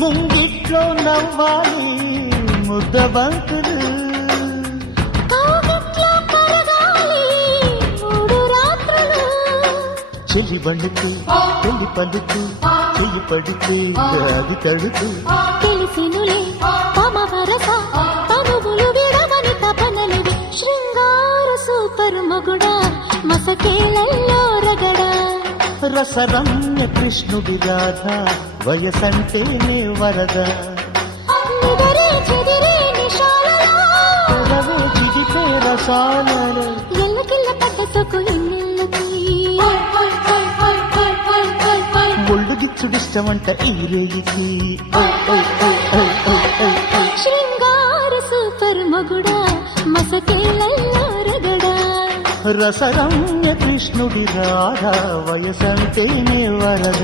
ముంగిట్లో నవ్వాలి ముద్ద బంతులు, చెల్లి బండుకు పెళ్లి పలుకు చెయ్యి పడితే అది తడుకు, తెలిసినులే తమ వరస తనువులు విడవని తపనలివి, శృంగార సూపర్ మొగుడా మసకేలల్లో రగడా, రసరమ్య కృష్ణుడి రాధ వయసంటేనే వరద, నిదరే చెదిరే నిశాలలో పెదవే చిగిపే రసాలలో, ఎల్లకిల్ల పడ్డ సొకు ఇన్నెల్లకి, ఒళ్ళు గిచ్చుడిష్టమంట ఈ రేగికి, శృంగార సూపర్ మొగుడా మసకేలల్లో రగడా, రసరమ్య కృష్ణుడి రాధ వయసంటేనే వరద.